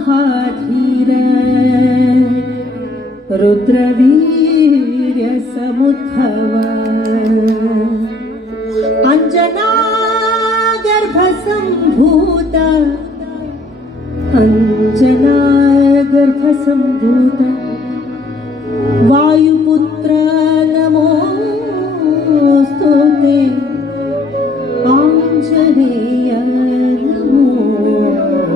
महाधीर रुद्रवीर्य समुद्भव अंजना गर्भ संभूत अंजना गर्भ संभूत वायुपुत्र नमोस्तुते आंजनेय नमोस्तुते।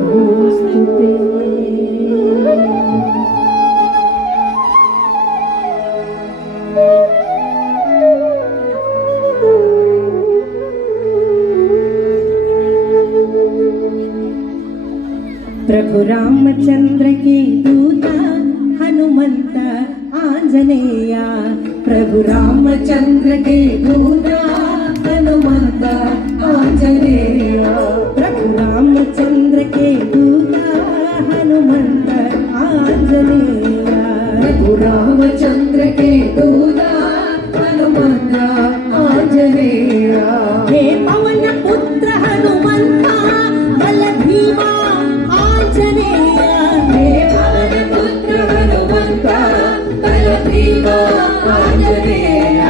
प्रभु रामचंद्र के दूत हनुमंत आंजनेय प्रभु रामचंद्र के दूत हनुमंत आंजनेय प्रभु रामचंद्र के दूत हनुमंत आंजनेय प्रभु रामचंद्र के दूत हनुमंत आंजनेय हे पवन पुत्र हनुमंत बल भीमा आंजनेय हे पवन पुत्र हनुमंत बल भीमा आंजनेय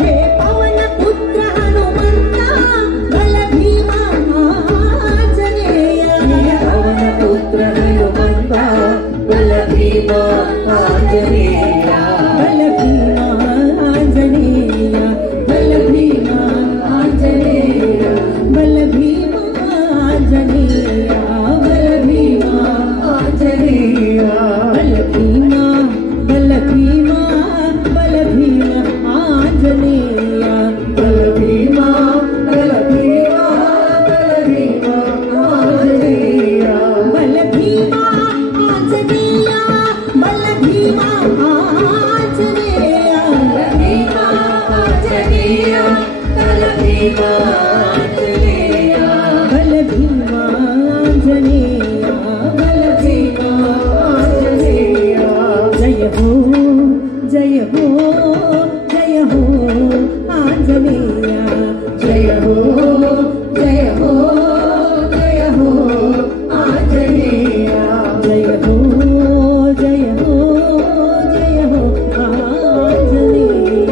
हे पवन पुत्र हनुमंत बल भीमा आंजनेय हे पवन पुत्र हनुमंत बल भीमा आंजनेय बल भीमा आंजनेय बल भीमा आंजनेय बल भीमा आंजनेय बल भीमा आंजनेय बल भीमा बल भीमा बल भीमा आंजनेय बल भीमा बल भीमा बल भीमा आंजनेय बल भीमा आंजनेय बल भीमा आंजनेय बल भीमा आंजनेय बल भीमा आंजनेय बल भीमा आंजनेय बल भीमा आंजनेय जय हो जय हो जय हो आंजनेय जय हो जय हो जय हो आंजनेय जय हो जय हो जय हो आंजनेय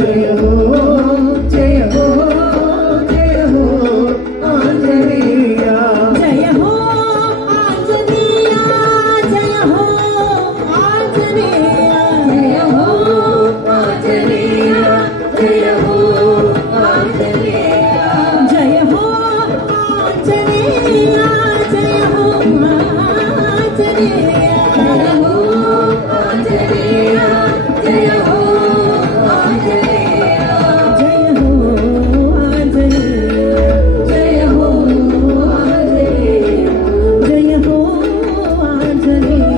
जय हो जय हो जय हो आंजनेय जय हो आंजनेय जय हो आंजनेय जय हो आंजनेय जय हो आंजनेय जय हो आंजनेय जय हो आंजनेय जय हो आंजनेय जय हो आंजनेय जय हो आंजनेय जय हो आंजनेय जय हो आंजनेय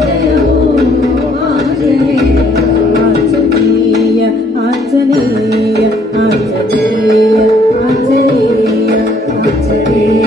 जय हो आंजनेय आंजनेय आंजनेय आंजनेय आंजनेय आंजनेय